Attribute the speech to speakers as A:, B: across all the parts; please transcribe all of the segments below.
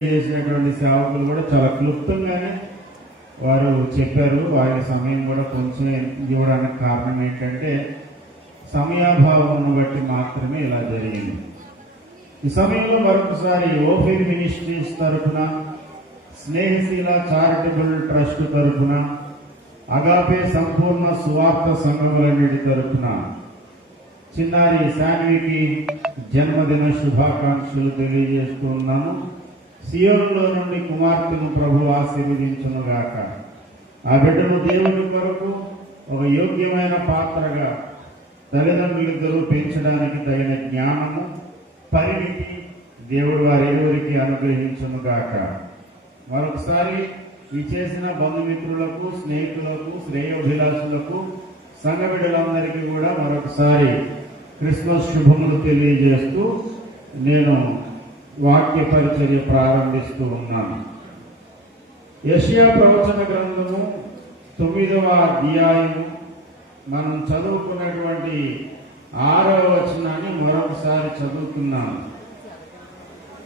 A: చేసినటువంటి సేవకులు కూడా చాలా క్లుప్తంగానే వారు చెప్పారు. వారి సమయం కూడా కొంచెం ఇవ్వడానికి కారణం ఏంటంటే సమయాభావంను బట్టి మాత్రమే ఇలా జరిగింది. ఈ సమయంలో మరొకసారి ఓఫీర్ మినిస్ట్రీస్ తరఫున స్నేహశీల చారిటబుల్ ట్రస్ట్ తరఫున అగాపే సంపూర్ణ సువార్త సంఘములన్నిటి తరఫున చిన్నారి శాన్వికి జన్మదిన శుభాకాంక్షలు తెలియజేస్తున్నాను సియోన్లో నుండి కుమార్తెను ప్రభు ఆశీర్వదించునుగాక ఆ బిడ్డను దేవుని కొరకు ఒక యోగ్యమైన పాత్రగా తల్లిదండ్రులిద్దరూ పెంచడానికి తగిన జ్ఞానము పరిణితి దేవుడు వారి ఇరువురికి అనుగ్రహించునుగాక మరొకసారి ఈ చేసిన బంధుమిత్రులకు స్నేహితులకు శ్రేయోభిలాషులకు సంఘ బిడ్డలందరికీ కూడా మరొకసారి క్రిస్మస్ శుభములు తెలియజేస్తూ నేను వాక్య పరిచర్య ప్రారంభిస్తూ ఉన్నాను. యషియా ప్రవచన గ్రంథము తొమ్మిదవ అధ్యాయము. మనం చదువుకున్నటువంటి ఆరవ వచనాన్ని మరొకసారి చదువుకున్నాము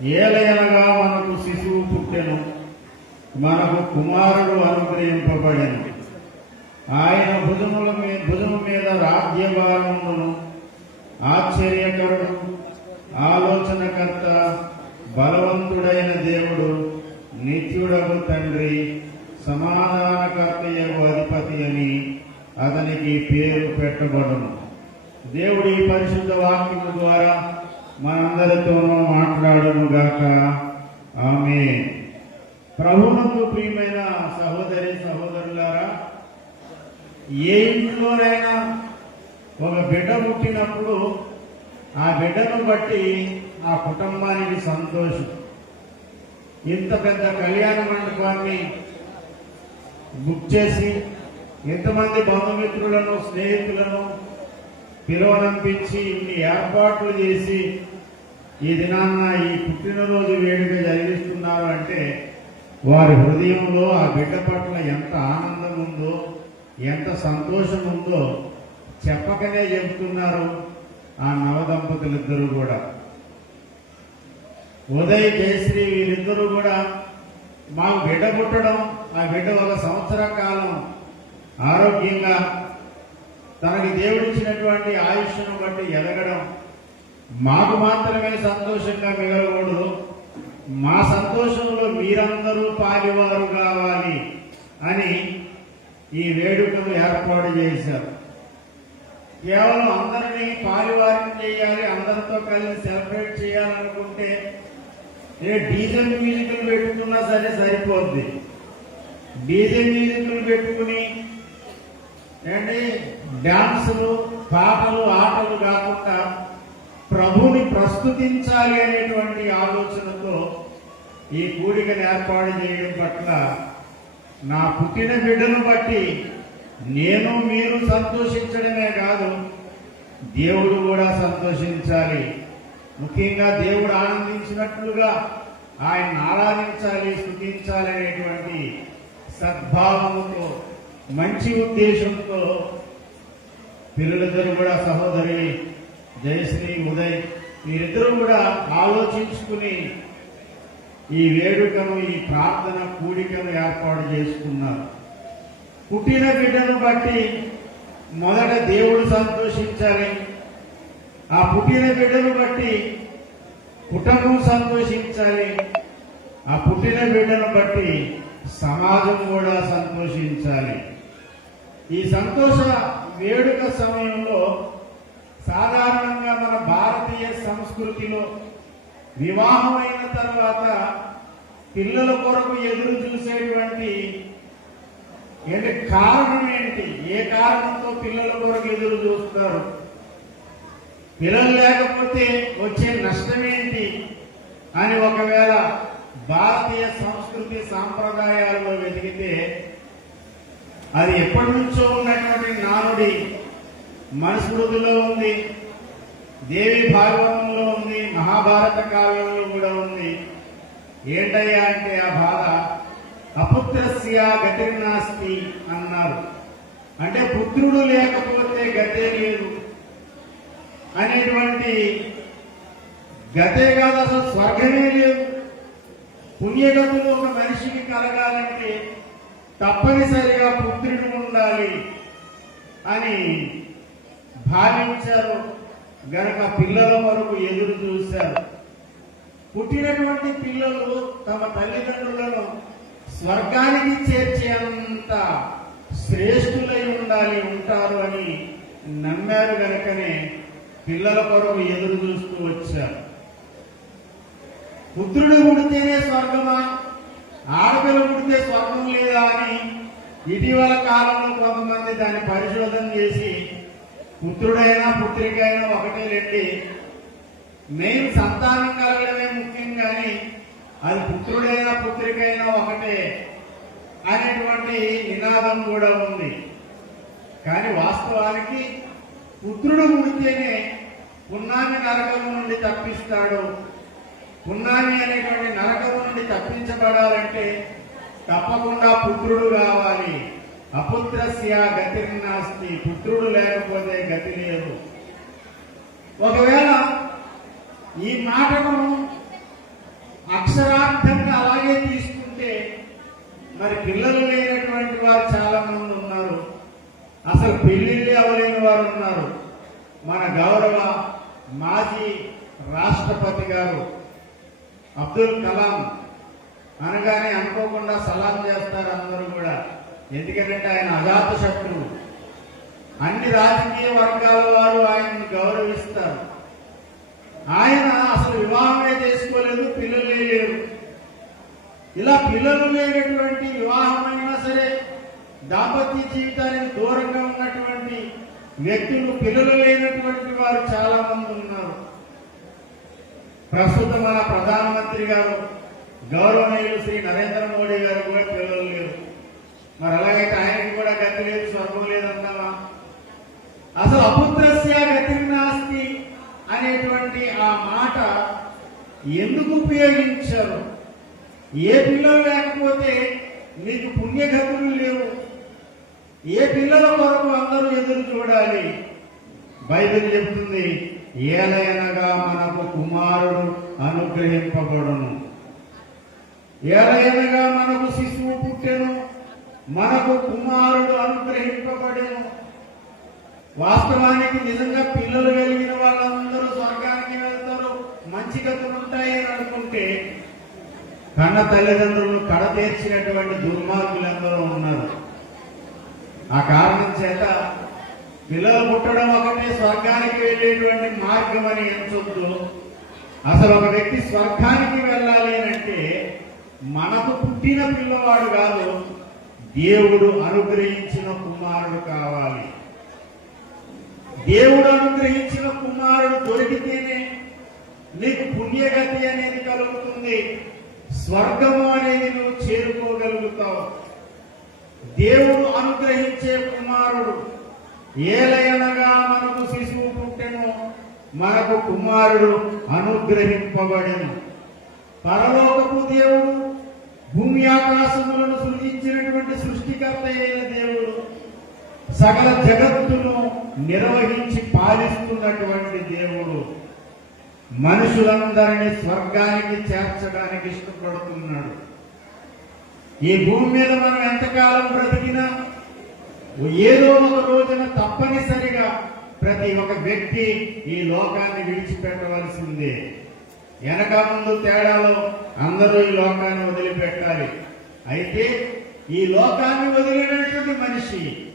A: ఏలయనగా మనకు శిశువు పుట్టెను మనకు కుమారుడు అనుగ్రహింపబడెను. ఆయన భుజముల మీద భుజము మీద రాజ్యభారమును ఆశ్చర్యకరుడు ఆలోచనకర్త బలవంతుడైన దేవుడు నిత్యుడగు తండ్రి సమాధానకర్తయగు అధిపతి అని అతనికి పేరు పెట్టబడును. దేవుడి ఈ పరిశుద్ధ వాక్యము ద్వారా మనందరితోనూ మాట్లాడును గాక ఆమె ప్రభునందు ప్రియమైన సహోదరి సహోదరులారా ఏ ఇంట్లోనైనా ఒక బిడ్డ పుట్టినప్పుడు ఆ బిడ్డను బట్టి ఆ కుటుంబానికి సంతోషం. ఇంత పెద్ద కళ్యాణ మండపాన్ని బుక్ చేసి ఎంతమంది బంధుమిత్రులను స్నేహితులను పిలువనంపించి ఇన్ని ఏర్పాట్లు చేసి ఈ దినాన్న ఈ పుట్టినరోజు వేడుక జరిగిస్తున్నారు అంటే వారి హృదయంలో ఆ బిడ్డ పట్ల ఎంత ఆనందం ఉందో ఎంత సంతోషం ఉందో చెప్పకనే చెబుతున్నారు ఆ నవదంపతులిద్దరూ కూడా. ఉదయ్ జయశ్రీ వీరిద్దరూ కూడా మాకు బిడ్డ పుట్టడం ఆ బిడ్డ ఒక సంవత్సర కాలం ఆరోగ్యంగా తనకి దేవుడిచ్చినటువంటి ఆయుష్ను బట్టి ఎదగడం మాకు మాత్రమే సంతోషంగా మిగలకూడదు. మా సంతోషంలో మీరందరూ పాలివారు కావాలి అని ఈ వేడుకను ఏర్పాటు చేశారు. కేవలం అందరినీ పాలివారం చేయాలి అందరితో కలిసి సెలబ్రేట్ చేయాలనుకుంటే ఏ డీజిల్ మ్యూజిక్లు పెట్టుకున్నా సరే సరిపోద్ది. డీజిల్ మ్యూజిక్లు పెట్టుకుని ఏంటి? డ్యాన్సులు పాటలు ఆటలు కాకుండా ప్రభుని ప్రస్తుతించాలి అనేటువంటి ఆలోచనతో ఈ కూడికను ఏర్పాటు చేయడం పట్ల నా పుట్టిన బిడ్డను బట్టి నేను మీరు సంతోషించడమే కాదు దేవుడు కూడా సంతోషించాలి. ముఖ్యంగా దేవుడు ఆనందించినట్లుగా ఆయన ఆరాధించాలి స్థుతించాలి అనేటువంటి సద్భావముతో మంచి ఉద్దేశంతో పిల్లలిద్దరు కూడా సహోదరి జయశ్రీ ఉదయ్ వీరిద్దరూ కూడా ఆలోచించుకుని ఈ వేడుకను ఈ ప్రార్థన కూడికను ఏర్పాటు చేసుకున్నారు. పుట్టిన బిడ్డను బట్టి మొదట దేవుడు సంతోషించాలి. ఆ పుట్టిన బిడ్డను బట్టి కుటుంబం సంతోషించాలి. ఆ పుట్టిన బిడ్డను బట్టి సమాజం కూడా సంతోషించాలి. ఈ సంతోష వేడుక సమయంలో సాధారణంగా మన భారతీయ సంస్కృతిలో వివాహమైన తర్వాత పిల్లల కొరకు ఎదురు చూసేటువంటి ఏంటి కారణం ఏంటి? ఏ కారణంతో పిల్లల కొరకు ఎదురు చూస్తారు? పిల్లలు లేకపోతే వచ్చే నష్టమేంటి? అని ఒకవేళ భారతీయ సంస్కృతి సాంప్రదాయాలలో వెతికితే అది ఎప్పటి నుంచో ఉన్నటువంటి నానుడి మనుస్మృతిలో ఉంది దేవి భాగవతంలో ఉంది మహాభారత కావ్యంలో కూడా ఉంది. ఏంటయ్యా అంటే ఆ బాధ? అపుత్రస్య గతిర్నాస్తి అన్నారు. అంటే పుత్రుడు లేకపోతే గతే లేదు. అనేటువంటి గతే కాదు అసలు స్వర్గమే లేదు. పుణ్యగతులు ఒక మనిషికి కలగాలంటే తప్పనిసరిగా పుత్రుడు ఉండాలి అని భావించారు. గనక పిల్లల వరకు ఎదురు చూశారు. పుట్టినటువంటి పిల్లలు తమ తల్లిదండ్రులను స్వర్గానికి చేర్చేంత శ్రేష్ఠులై ఉండాలి ఉంటారు అని నమ్మారు గనకనే పిల్లల కొరకు ఎదురు చూస్తూ వచ్చారు. పుత్రుడు పుడితేనే స్వర్గమా? ఆడపిల్ల పుడితే స్వర్గం లేదా అని ఇటీవల కాలంలో కొంతమంది దాన్ని పరిశోధన చేసి పుత్రుడైనా పుత్రికైనా ఒకటే లేండి. మేము సంతానం కలగడమే ముఖ్యం కానీ అది పుత్రుడైనా పుత్రికైనా ఒకటే అనేటువంటి నినాదం కూడా ఉంది. కానీ వాస్తవానికి పుత్రుడు పుడితేనే పున్నామి నరకం నుండి తప్పిస్తాడు. పున్నామి అనేటువంటి నరకం నుండి తప్పించబడాలంటే తప్పకుండా పుత్రుడు కావాలి. అపుత్రస్య గతిర్నాస్తి పుత్రుడు లేకపోతే గతి లేదు. ఒకవేళ ఈ నాటకము అక్షరార్థంగా అలాగే తీసుకుంటే మరి పిల్లలు లేనటువంటి వారు చాలా మంది ఉన్నారు. అసలు పెళ్ళిళ్ళు అవ్వలేని వారు ఉన్నారు. మన గౌరవ మాజీ రాష్ట్రపతి గారు అబ్దుల్ కలాం అనగానే అనుకోకుండా సలాం చేస్తారు అందరూ కూడా. ఎందుకంటే ఆయన అజాత శత్రువు. అన్ని రాజకీయ వర్గాల వారు ఆయన్ని గౌరవిస్తారు. ఆయన అసలు వివాహమే చేసుకోలేదు పిల్లలే లేరు. ఇలా పిల్లలు లేనటువంటి వివాహమైనా సరే దాంపత్య జీవితానికి దూరంగా ఉన్నట్టు వ్యక్తులు పిల్లలు లేనటువంటి వారు చాలా మంది ఉన్నారు. ప్రస్తుతం మన ప్రధానమంత్రి గారు గౌరవనీయులు శ్రీ నరేంద్ర మోడీ గారు కూడా పిల్లలు లేరు. మరి అలాగైతే ఆయనకి కూడా గతి లేదు స్వర్గం లేదన్నావా అసలు అపుత్రస్య గతి నాస్తి అనేటువంటి ఆ మాట ఎందుకు ఉపయోగించారు? ఏ పిల్లలు లేకపోతే మీకు పుణ్యగతులు లేవు? ఏ పిల్లల కొరకు అందరూ ఎదురు చూడాలి? బైబిల్ చెప్తుంది ఏలైనగా మనకు కుమారుడు అనుగ్రహింపబడును. ఏలైనగా మనకు శిశువు పుట్టెను మనకు కుమారుడు అనుగ్రహింపబడేను. వాస్తవానికి నిజంగా పిల్లలు కలిగిన వాళ్ళందరూ స్వర్గానికి వెళ్తారు మంచి గతులు ఉంటాయి అనుకుంటే కన్న తల్లిదండ్రులను కడతీర్చినటువంటి దుర్మార్గులందరూ ఉన్నారు. ఆ కారణం చేత పిల్లలు పుట్టడం ఒకటే స్వర్గానికి వెళ్ళేటువంటి మార్గం అని ఎంచొద్దు అసలు ఒక వ్యక్తి స్వర్గానికి వెళ్ళాలి అని అంటే మనకు పుట్టిన పిల్లవాడు కాదు దేవుడు అనుగ్రహించిన కుమారుడు కావాలి. దేవుడు అనుగ్రహించిన కుమారుడు దొరికితేనే నీకు పుణ్యగతి అనేది కలుగుతుంది. స్వర్గము అనేది నువ్వు చేరుకోగలుగుతావు. దేవుడు అనుగ్రహించే కుమారుడు ఏలయనగా మనకు శిశువు పుట్టెను మనకు కుమారుడు అనుగ్రహింపబడెను. పరలోకపు దేవుడు భూమి ఆకాశములను సృజించినటువంటి సృష్టికర్త అయిన దేవుడు సకల జగత్తును నిర్వహించి పాలిస్తున్నటువంటి దేవుడు. మనుషులందరినీ స్వర్గానికి చేర్చడానికి ఇష్టపడుతున్నాడు. ఈ భూమి మీద మనం ఎంతకాలం బ్రతికినా ఏదో ఒక రోజున తప్పనిసరిగా ప్రతి ఒక వ్యక్తి ఈ లోకాన్ని విడిచిపెట్టవలసిందే. వెనక ముందు తేడాలో అందరూ ఈ లోకాన్ని వదిలిపెట్టాలి. అయితే ఈ లోకాన్ని వదిలినటువంటి మనిషి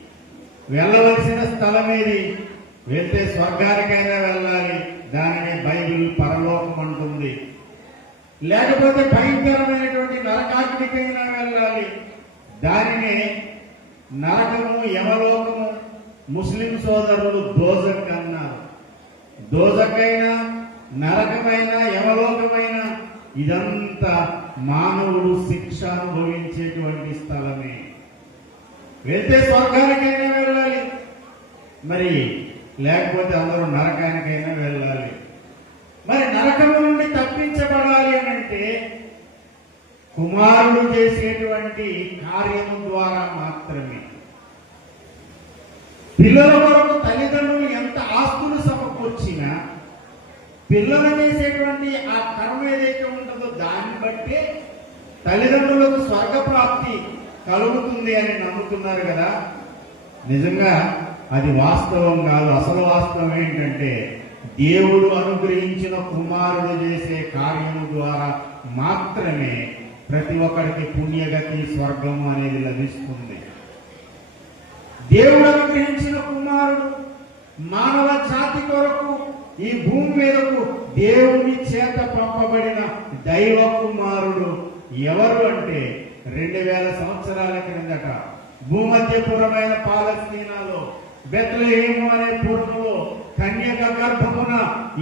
A: వెళ్ళవలసిన స్థలం ఏది వెళ్తే స్వర్గానికైనా వెళ్ళాలి. దానిని బైబిల్ పరలోకం అంటుంది. లేకపోతే భయంకరమైనటువంటి నరకాగ్నికైనా వెళ్ళాలి దానిని నరకము యమలోకము ముస్లిం సోదరులు దోజక్ అన్నారు. దోజకైనా నరకమైన యమలోకమైన ఇదంతా మానవుడు శిక్ష అనుభవించేటువంటి స్థలమే. వెళ్తే స్వర్గానికైనా వెళ్ళాలి. మరి లేకపోతే అందరూ నరకానికైనా వెళ్ళాలి. మరి నరకము నుండి తప్పించబడాలి అని అంటే కుమారుడు చేసేటువంటి కార్యము ద్వారా మాత్రమే. పిల్లల కొరకు తల్లిదండ్రులు ఎంత ఆస్తులు సమకూర్చినా పిల్లలు చేసేటువంటి ఆ కర్మ ఏదైతే ఉంటుందో దాన్ని బట్టే తల్లిదండ్రులకు స్వర్గ ప్రాప్తి కలుగుతుంది అని నమ్ముతున్నారు కదా. నిజంగా అది వాస్తవం కాదు. అసలు వాస్తవం ఏంటంటే దేవుడు అనుగ్రహించిన కుమారుడు చేసే కార్యము ద్వారా మాత్రమే ప్రతి ఒక్కరికి పుణ్యగతి స్వర్గము అనేది లభిస్తుంది. దేవుడు అనుగ్రహించిన కుమారుడు మానవ జాతి కొరకు ఈ భూమి మీదకు దేవుని చేత పంపబడిన దైవ కుమారుడు ఎవరు అంటే రెండు వేల సంవత్సరాల క్రిందట భూమధ్యపురమైన పాలస్తీనాలో బెత్లహేము అనే పూర్ణంలో కన్యక గర్భమున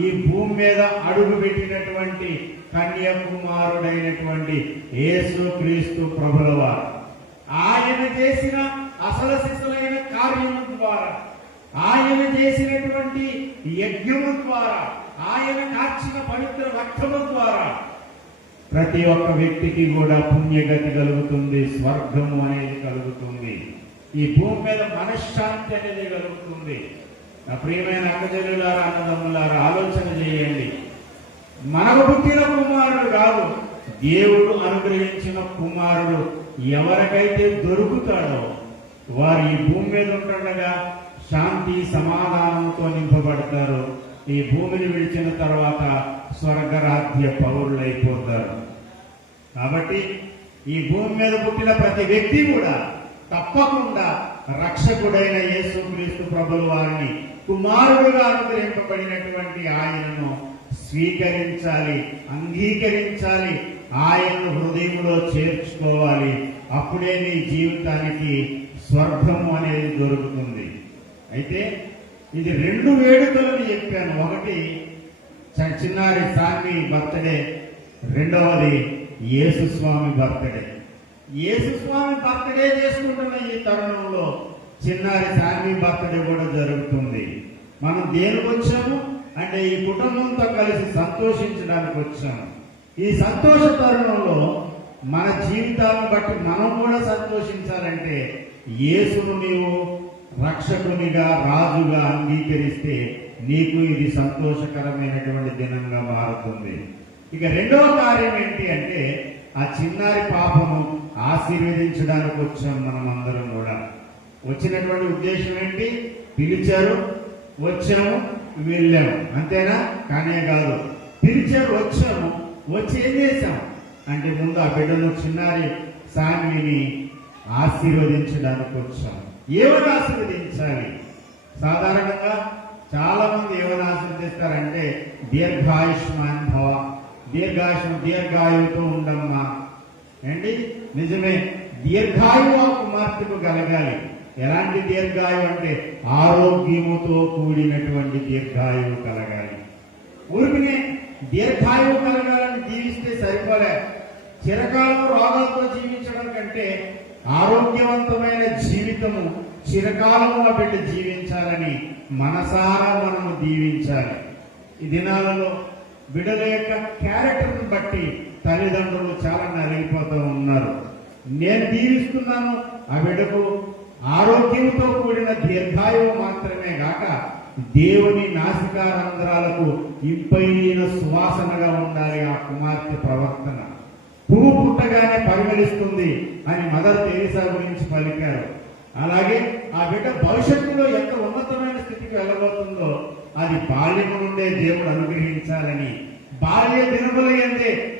A: ఈ భూమి మీద అడుగు పెట్టినటువంటి కన్యకుమారుడైనటువంటి యేసు క్రీస్తు ప్రభులవారు. ఆయన చేసిన అసల శిశులైన కార్యము ద్వారా ఆయన చేసినటువంటి యజ్ఞము ద్వారా ఆయన కార్చిన పవిత్ర రక్తము ద్వారా ప్రతి ఒక్క వ్యక్తికి కూడా పుణ్యగతి కలుగుతుంది స్వర్గము అనేది కలుగుతుంది. ఈ భూమి మీద మనశ్శాంతి అనేది కలుగుతుంది. నా ప్రియమైన అక్కజల్లులారా అన్నదమ్ములారా ఆలోచన చేయండి. మనకు పుట్టిన కుమారుడు కాదు దేవుడు అనుగ్రహించిన కుమారుడు ఎవరికైతే దొరుకుతాడో వారు ఈ భూమి మీద ఉంటుండగా శాంతి సమాధానంతో నింపబడతారు. ఈ భూమిని విడిచిన తర్వాత స్వర్గరాధ్య పౌరులైపోతారు కాబట్టి ఈ భూమి మీద పుట్టిన ప్రతి వ్యక్తి కూడా తప్పకుండా రక్షకుడైన యేసుక్రీస్తు ప్రభుల వారిని కుమారుడుగా అనుగ్రహింపబడినటువంటి ఆయనను స్వీకరించాలి అంగీకరించాలి ఆయనను హృదయంలో చేర్చుకోవాలి. అప్పుడే నీ జీవితానికి స్వర్గము అనేది దొరుకుతుంది. అయితే ఇది రెండు వేడుకలను చెప్పాను. ఒకటి చ- చిన్నారి సామి బర్త్డే. రెండవది యేసుస్వామి బర్త్డే. యేసుస్వామి బర్త్డే చేసుకుంటున్న ఈ తరుణంలో చిన్నారి సామి బర్త్డే కూడా జరుగుతుంది. మనం దేనికి వచ్చాము? అంటే ఈ కుటుంబంతో కలిసి సంతోషించడానికి వచ్చాము. ఈ సంతోష తరుణంలో మన జీవితాలను బట్టి మనం కూడా సంతోషించాలంటే యేసును నీవు రక్షకునిగా రాజుగా అంగీకరిస్తే నీకు ఇది సంతోషకరమైనటువంటి దినంగా మారుతుంది. ఇక రెండవ కార్యం ఏంటి అంటే ఆ చిన్నారి పాపము ఆశీర్వదించడానికి వచ్చాం మనం అందరం కూడా. వచ్చినటువంటి ఉద్దేశం ఏంటి? పిలిచారు వచ్చాము వెళ్ళాము. అంతేనా? కానే కాదు. పిలిచారు వచ్చాము వచ్చి ఏం చేశాము అంటే ముందు ఆ బిడ్డను చిన్నారి సామిని ఆశీర్వదించడానికి వచ్చాం. ఏమని ఆశీర్వదించాలి? సాధారణంగా చాలా మంది ఏమని ఆశీర్వదిస్తారంటే దీర్ఘాయుష్మాన్ భవ దీర్ఘాయుష్ దీర్ఘాయువుతో ఉండమ్మా ఏంటి? నిజమే. దీర్ఘాయువు ఆ కుమార్తెకు కలగాలి. ఎలాంటి దీర్ఘాయువు అంటే ఆరోగ్యముతో కూడినటువంటి దీర్ఘాయువు కలగాలి. ఊరికినే దీర్ఘాయువు కలగాలని జీవిస్తే సరిపోలే. చిరకాలం రోగాలతో జీవించడం కంటే ఆరోగ్యవంతమైన జీవితము చిరకాలము పెట్టి బిడ్డ జీవించాలని మనసారా మనము దీవించాలి. ఈ దినాలలో బిడ్డల యొక్క క్యారెక్టర్ని బట్టి తల్లిదండ్రులు చాలా నలిగిపోతూ ఉన్నారు. నేను దీవిస్తున్నాను ఆ బిడ్డకు ఆరోగ్యంతో కూడిన దీర్ఘాయువు మాత్రమే గాక దేవుని నాసికారంధ్రాలకు ఇంపైన సువాసనగా ఉండాలి ఆ కుమార్తె ప్రవర్తన. పువ్వు పుట్టగానే పరిమళిస్తుంది అని మదర్ తెరీసా గురించి పలికారు. అలాగే ఆ బిడ్డ భవిష్యత్తులో ఎంత ఉన్నతమైన స్థితికి వెళ్ళబోతుందో అది బాల్యం నుండే దేవుడు అనుగ్రహించాలని భార్య దినముల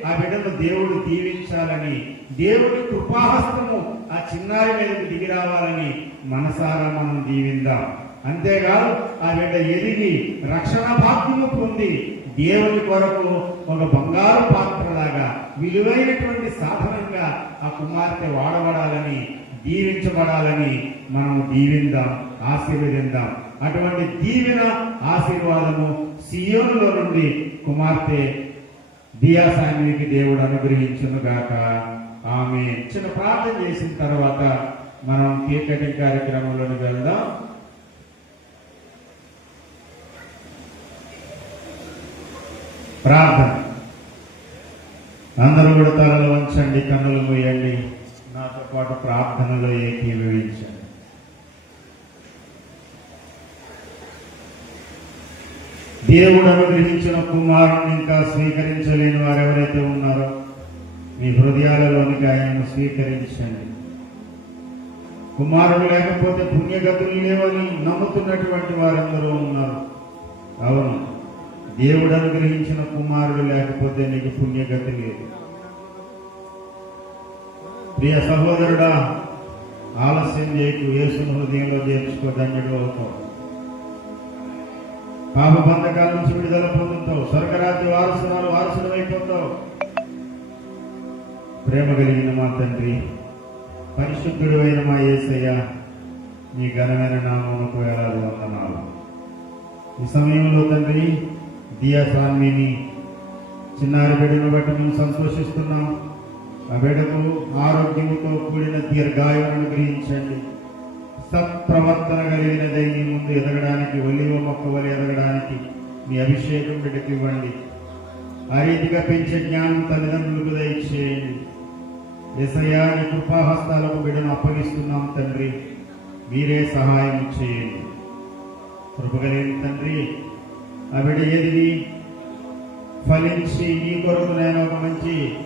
A: ఆ బిడ్డను దేవుడు దీవించాలని దేవుడి కృపాహస్తము ఆ చిన్నారి మీదకి దిగి రావాలని మనసారా మనం దీవిందాం. అంతేకాదు ఆ బిడ్డ ఎదిగి రక్షణ భాగ్యము పొంది దేవుని కొరకు ఒక బంగారు పాత్రలాగా విలువైనటువంటి సాధనంగా ఆ కుమార్తె వాడబడాలని దీవించబడాలని మనము దీవిందాం ఆశీర్వదిందాం. అటువంటి దీవెన ఆశీర్వాదము సియోనులో నుండి కుమార్తె దియాసానికి దేవుడు అనుగ్రహించును గాక ఆమె చిన్న ప్రార్థన చేసిన తర్వాత మనం కేక్ కటింగ్ కార్యక్రమంలోకి వెళ్దాం. ప్రార్థన. అందరూ కూడా తలలు వంచండి కన్నులు మూయండి. నాతో పాటు ప్రార్థనలో ఏకీభవించండి. దేవుడు అనుగ్రహించిన కుమారుని ఇంకా స్వీకరించలేని వారు ఎవరైతే ఉన్నారో మీ హృదయాలలోనికి ఆయనను స్వీకరించండి. కుమారుడు లేకపోతే పుణ్యగతులు లేవని నమ్ముతున్నటువంటి వారందరూ ఉన్నారు. అవును దేవుడు అనుగ్రహించిన కుమారుడు లేకపోతే నీకు పుణ్యగతి లేదు. ప్రియ సహోదరుడా ఆలస్యం చేయకు యేసును హృదయంలో చేర్చుకో ధన్యుడు అవుతావు పాప బంధకాల నుంచి విడుదల పొందుతావు. స్వర్గరాజ్య వారసురాలు వారసులు అయిపోతావు. ప్రేమ కలిగిన మా తండ్రి పరిశుద్ధుడు అయిన మా ఏసయ్య మీ ఘనమైన నామమునకు వేలాది వందనాలు. ఈ సమయంలో తండ్రి దియా స్వామిని చిన్నారి బిడ్డను బట్టి మేము సంతోషిస్తున్నాం. ఆ బిడ్డకు ఆరోగ్యంతో కూడిన దీర్ఘాయువును గ్రహించండి. సత్ప్రవర్తన కలిగిన దైని ముందు ఎదగడానికి ఒలివ మొక్క వలి ఎదగడానికి మీ అభిషేకం బిడ్డకి ఇవ్వండి ఆ రీతిగా పెంచే జ్ఞానం తల్లిదండ్రులకు దయచేయండి. ఎసయా నీ కృపాహస్తాలకు బిడ్డను అప్పగిస్తున్నాం తండ్రి. మీరే సహాయం చేయండి. కృపగలిగిన తండ్రి ఆ బిడ్డ ఎదిగి ఫలించి నీ కొరకు నేను ఒక మంచి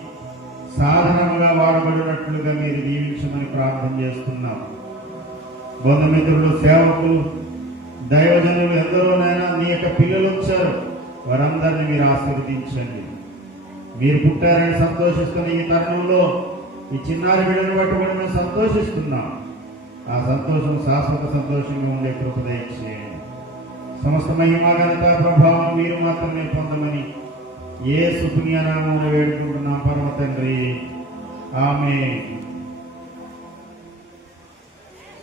A: సాధనంగా వాడబడినట్లుగా మీరు దీవించమని ప్రార్థన చేస్తున్నాం. బంధుమిత్రులు సేవకులు దైవజనులు ఎందరోనైనా నీ యొక్క పిల్లలు వచ్చారు. వారందరినీ మీరు ఆశీర్వదించండి. మీరు పుట్టారని సంతోషిస్తున్న ఈ తరుణంలో ఈ చిన్నారి బిడ్డను బట్టి కూడా మేము సంతోషిస్తున్నాం. ఆ సంతోషం శాశ్వత సంతోషంగా ఉండే కృపదయం దయచేయండి. సమస్త మహిమ ప్రభావం మీరు మాత్రమే పొందమని ఏ సుపుణ్యనామని వేడుకుంటున్నాం పర్వతండ్రి ఆమె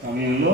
A: సమయంలో